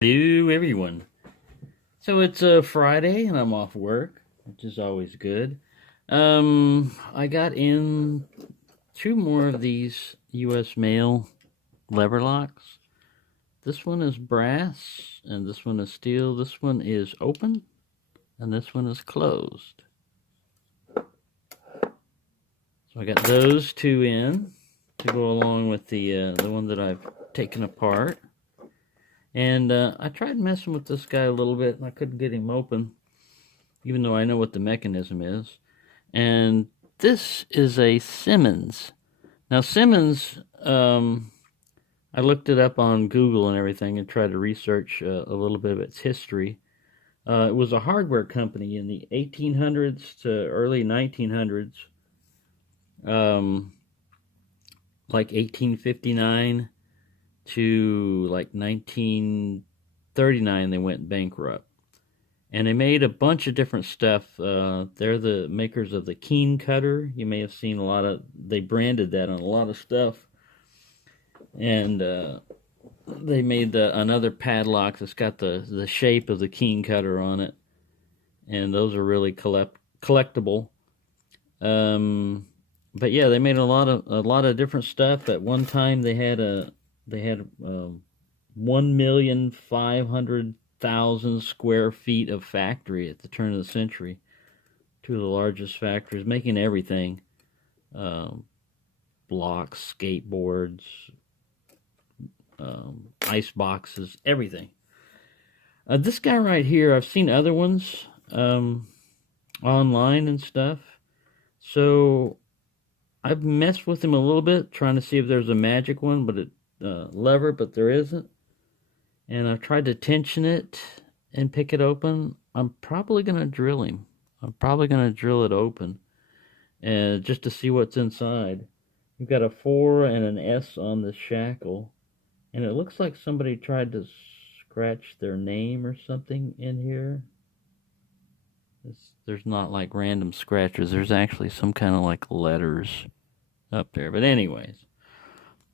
Hello, everyone. So it's a Friday and I'm off work, which is always good. I got in two more of these U.S. mail lever locks. This one is brass and this one is steel. This one is open and this one is closed. So I got those two in to go along with the one that I've taken apart. And I tried messing with this guy a little bit, and I couldn't get him open, even though I know what the mechanism is. And this is a Simmons. Now, Simmons, I looked it up on Google and everything and tried to research a little bit of its history. It was a hardware company in the 1800s to early 1900s, um, like 1859 to like 1939 they went bankrupt, and they made a bunch of different stuff. They're the makers of the Keen Cutter. You may have seen a lot of, they branded that on a lot of stuff. And they made another padlock that's got the shape of the Keen Cutter on it, and those are really collectible. But yeah, they made a lot of different stuff. At one time they had 1,500,000 square feet of factory at the turn of the century. Two of the largest factories, making everything: blocks, skateboards, ice boxes, everything. This guy right here, I've seen other ones online and stuff. So I've messed with him a little bit, trying to see if there's a magic one, but lever, but there isn't. And I've tried to tension it and pick it open. I'm probably gonna drill him. I'm probably gonna drill it open, and just to see what's inside. We've got a 4 and an S on the shackle, and it looks like somebody tried to scratch their name or something in here. There's not like random scratches. There's actually some kind of like letters up there. But anyways,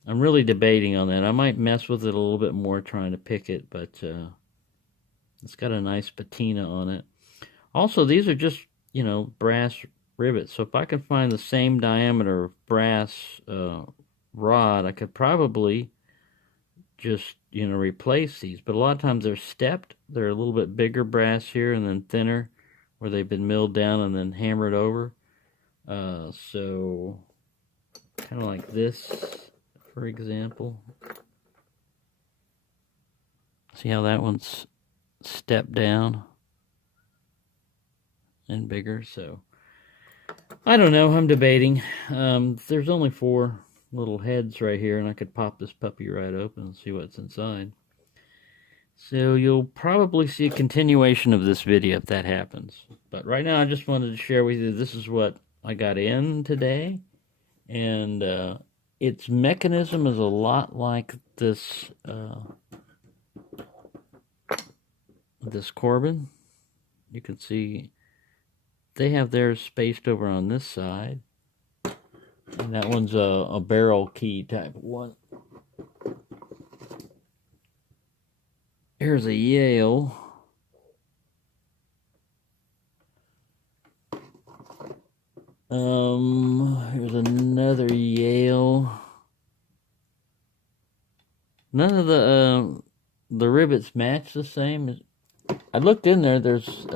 I'm really debating on that. I might mess with it a little bit more trying to pick it, but it's got a nice patina on it. Also, these are just, brass rivets. So if I can find the same diameter brass rod, I could probably just, replace these. But a lot of times they're stepped. They're a little bit bigger brass here and then thinner, where they've been milled down and then hammered over. So kind of like this, for example. See how that one's stepped down and bigger? So I don't know. I'm debating. There's only 4 little heads right here, and I could pop this puppy right open and see what's inside. So you'll probably see a continuation of this video if that happens. But right now I just wanted to share with you, this is what I got in today. And its mechanism is a lot like this this Corbin. You can see they have theirs spaced over on this side. And that one's a barrel key type one. Here's a Yale. Here's another Yale. None of the rivets match the same. I looked in there. There's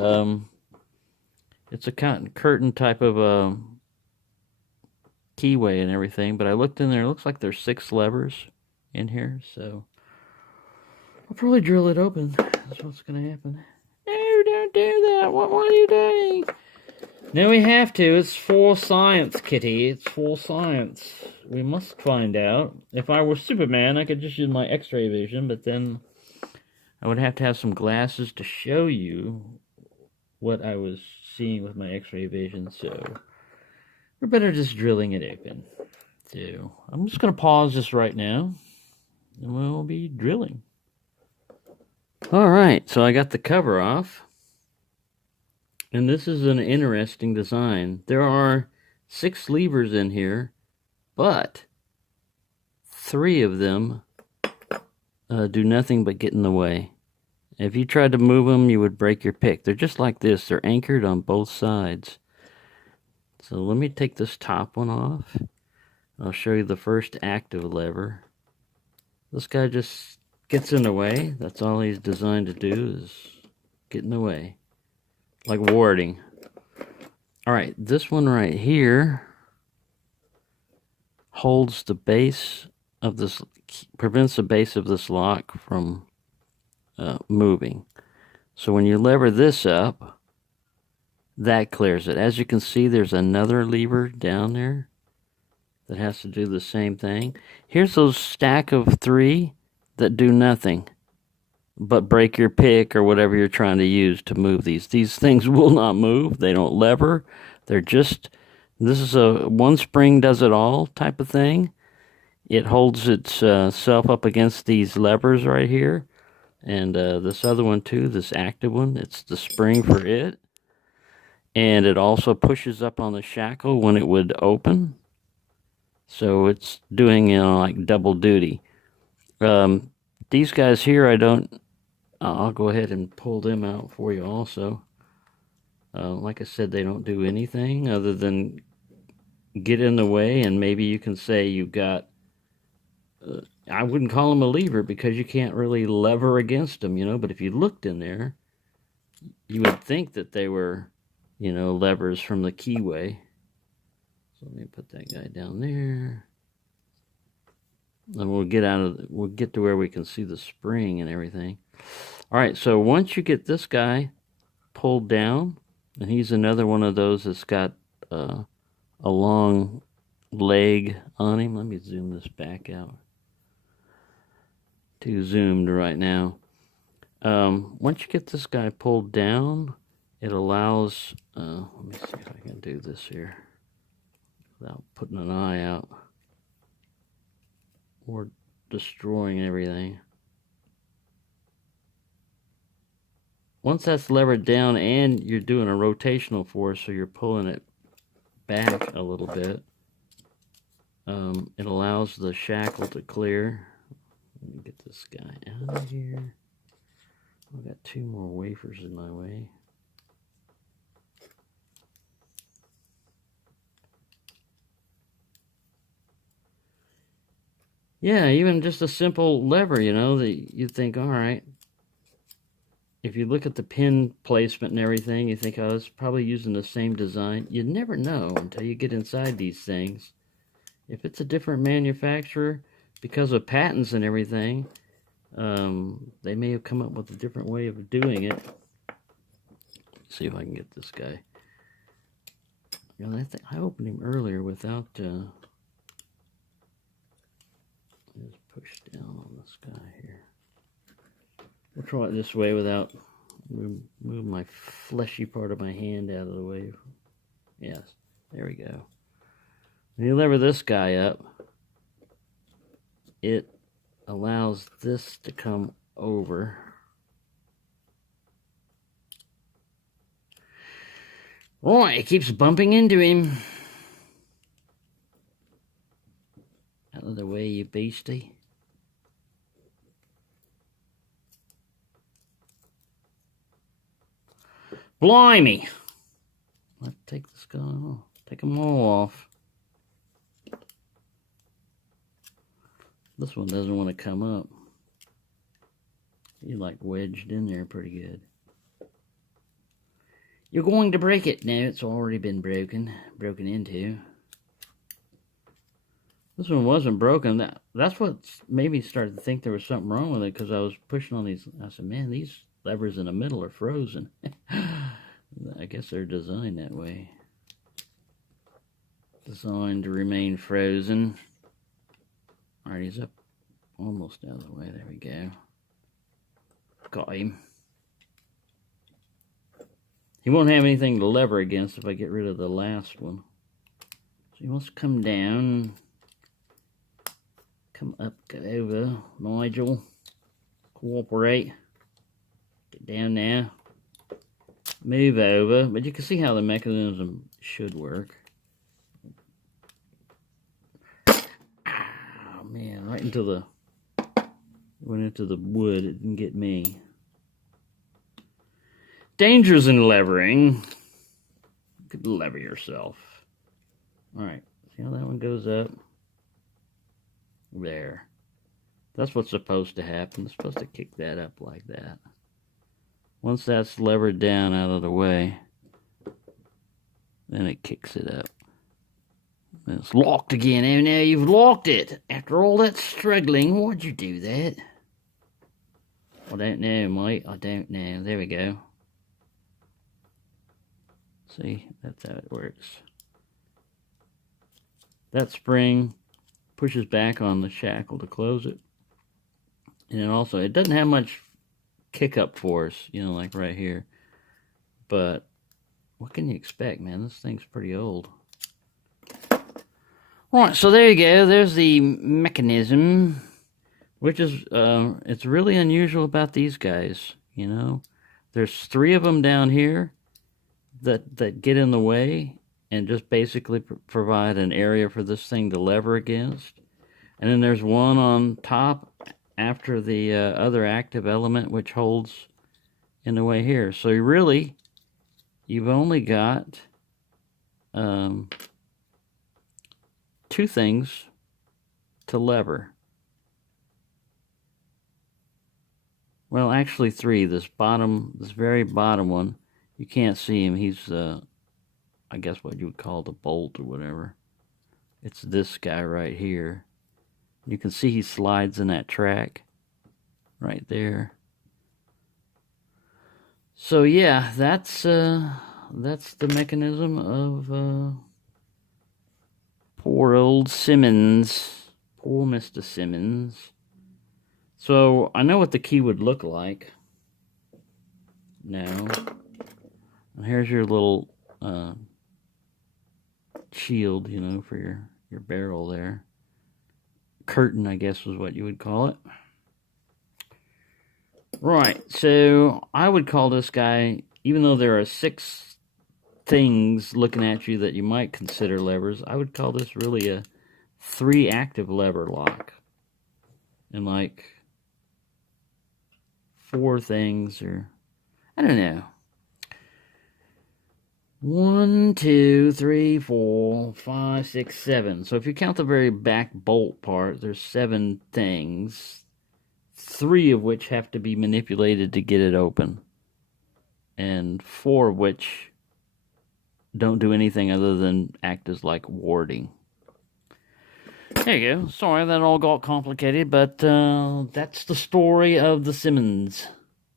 it's a cotton curtain type of keyway and everything. But I looked in there. It looks like there's 6 levers in here. So I'll probably drill it open. That's what's gonna happen. No, don't do that. What are you doing? No, we have to. It's full science, Kitty. It's full science. We must find out. If I were Superman, I could just use my X-ray vision, but then I would have to have some glasses to show you what I was seeing with my X-ray vision, so we're better just drilling it open. So I'm just going to pause this right now, and we'll be drilling. Alright, so I got the cover off. And this is an interesting design. There are 6 levers in here, but 3 of them do nothing but get in the way. If you tried to move them, you would break your pick. They're just like this. They're anchored on both sides. So let me take this top one off. I'll show you the first active lever. This guy just gets in the way. That's all he's designed to do, is get in the way. Like warding. Alright, this one right here holds the base of this, prevents the base of this lock from moving. So when you lever this up, that clears it. As you can see, there's another lever down there that has to do the same thing. Here's those stack of 3 that do nothing but break your pick or whatever you're trying to use to move these. These things will not move. They don't lever. They're just, this is a one spring does it all type of thing. It holds itself up against these levers right here. And this other one too, this active one, it's the spring for it. And it also pushes up on the shackle when it would open. So it's doing, like double duty. These guys here, I'll go ahead and pull them out for you also. Like I said, they don't do anything other than get in the way, and maybe you can say you've got, I wouldn't call them a lever because you can't really lever against them, but if you looked in there, you would think that they were, levers from the keyway. So let me put that guy down there. And we'll get to where we can see the spring and everything. All right, so once you get this guy pulled down, and he's another one of those that's got a long leg on him. Let me zoom this back out. Too zoomed right now. Once you get this guy pulled down, it allows, let me see if I can do this here without putting an eye out or destroying everything. Once that's levered down and you're doing a rotational force, so you're pulling it back a little bit, it allows the shackle to clear. Let me get this guy out of here. I've got 2 more wafers in my way. Yeah, even just a simple lever, that you think, all right. If you look at the pin placement and everything, you think, oh, it's probably using the same design. You never know until you get inside these things. If it's a different manufacturer, because of patents and everything, they may have come up with a different way of doing it. Let's see if I can get this guy. I opened him earlier without... Just push down on this guy here. We'll try it this way without move my fleshy part of my hand out of the way. Yes, there we go. When you lever this guy up, it allows this to come over. Right, it keeps bumping into him. Out of the way, you beastie. Blimey! Let's take this guy off. Take them all off. This one doesn't want to come up. You're like wedged in there pretty good. You're going to break it. No, it's already been broken into. This one wasn't broken. That's what made me start to think there was something wrong with it, because I was pushing on these. I said, man, these levers in the middle are frozen. I guess they're designed that way. Designed to remain frozen. Alright, he's up almost out of the way. There we go. Got him. He won't have anything to lever against if I get rid of the last one. So he wants to come down. Come up, go over. Nigel, cooperate. Get down now. Move over. But you can see how the mechanism should work. Oh man, right into the... went into the wood. It didn't get me. Dangers in levering. You could lever yourself. Alright, see how that one goes up? There. That's what's supposed to happen. It's supposed to kick that up like that. Once that's levered down out of the way, then it kicks it up. And it's locked again. And now you've locked it. After all that struggling, why'd you do that? I don't know, mate. I don't know. There we go. See, that's how it works. That spring pushes back on the shackle to close it. And then also, it doesn't have much kick up force, you know, like right here. But what can you expect, man? This thing's pretty old. Right, so there you go. There's the mechanism, which is, it's really unusual about these guys, you know. There's 3 of them down here that get in the way and just basically provide an area for this thing to lever against. And then there's one on top after the other active element, which holds in the way here. So you've only got 2 things to lever. Well, actually 3. This very bottom one, you can't see him. He's, I guess what you would call the bolt or whatever. It's this guy right here. You can see he slides in that track right there. So yeah, that's the mechanism of poor old Simmons. Poor Mr. Simmons. So I know what the key would look like now. And here's your little shield, you know, for your barrel there. Curtain, I guess, was what you would call it. Right, so I would call this guy, even though there are 6 things looking at you that you might consider levers, I would call this really a 3 active lever lock. And like 4 things, or I don't know. 1, 2, 3, 4, 5, 6, 7. So if you count the very back bolt part, there's 7 things, 3 of which have to be manipulated to get it open, and 4 of which don't do anything other than act as like warding. There you go. Sorry that all got complicated, but that's the story of the Simmons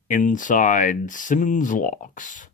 inside Simmons locks.